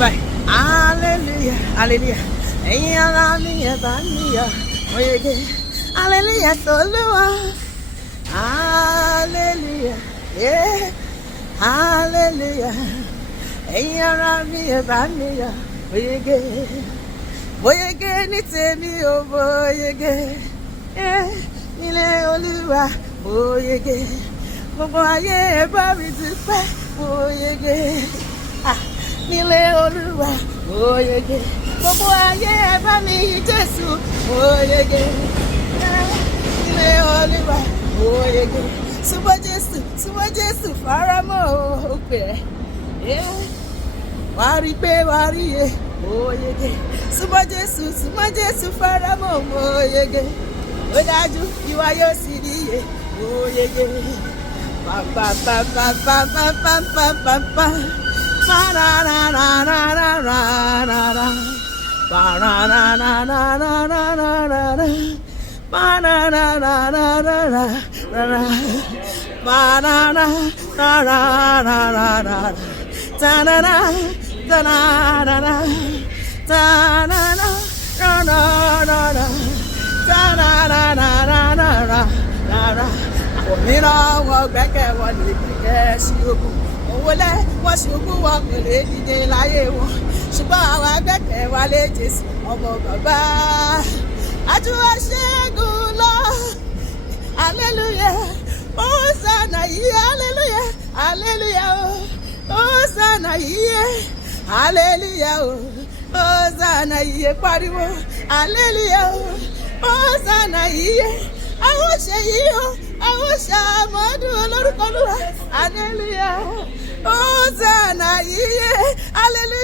báyìí. Hallelujah, hallelujah. Ẹ̀yin ara mi ẹ̀ bá mi yọ̀, mo yege. Hallelujah s'Olúwa. Hallelujah, yeah. Hallelujah. Ẹ̀yin ara mi ẹ̀ bá mi yọ̀, mo yege. Mo yege ní tèmi o, mo yege. Nílé Olúwa, mo yege. Gbogbo ayé ẹ bá mi dúpẹ́, mo yege. Nílé Olúwa, mo yege. Gbogbo ayé ẹ bá mi yí Jésù, mo yege. Nílé Olúwa, mo yege. Súnmọ́ Jésù, faramọ́ òpè ẹ̀. Wàá rí pé wàá rí iye, mo yege. Súnmọ́ Jésù, faramọ́, mo yege. Ó dájú, ìwà yóò sì rí iye, mo yege. Pa pa pa pa pa pa pa pa pa pa. Pa ra ra ra ra ra ra ra ra. Pa ra ra ra ra ra ra ra ra ra. Pa ra ra ra ra ra ra ra ra. Pa ra ra ra ra ra ra ra. Ta na na ta na na na. Ta na na ra ra ra ra. Ta na na na na na ra ra ra. Òmíràn wọn gbẹ́kẹ̀ wọn lè gbẹ́kẹ̀ sí ogun. Òwòlẹ́ wọn ṣubú wọn kò lè dìde láyé wọn. Ṣùgbọ́n àwọn agbẹ́kẹ̀ wa lè Jésù ọmọ bàbá. Àdúrà ṣẹ́gun lọ. Hallelujah. Hosanna yìí. Hallelujah. Hallelujah. Hosanna yìí. Hallelujah. Hosanna yìí. Pariwo. Hallelujah. Hosanna yìí. Àwọn ṣe yìí o. Àwọn ṣàmọ́dún olórúkọ Olúwa. Hallelujah. Hosanna yìí. Hallelujah.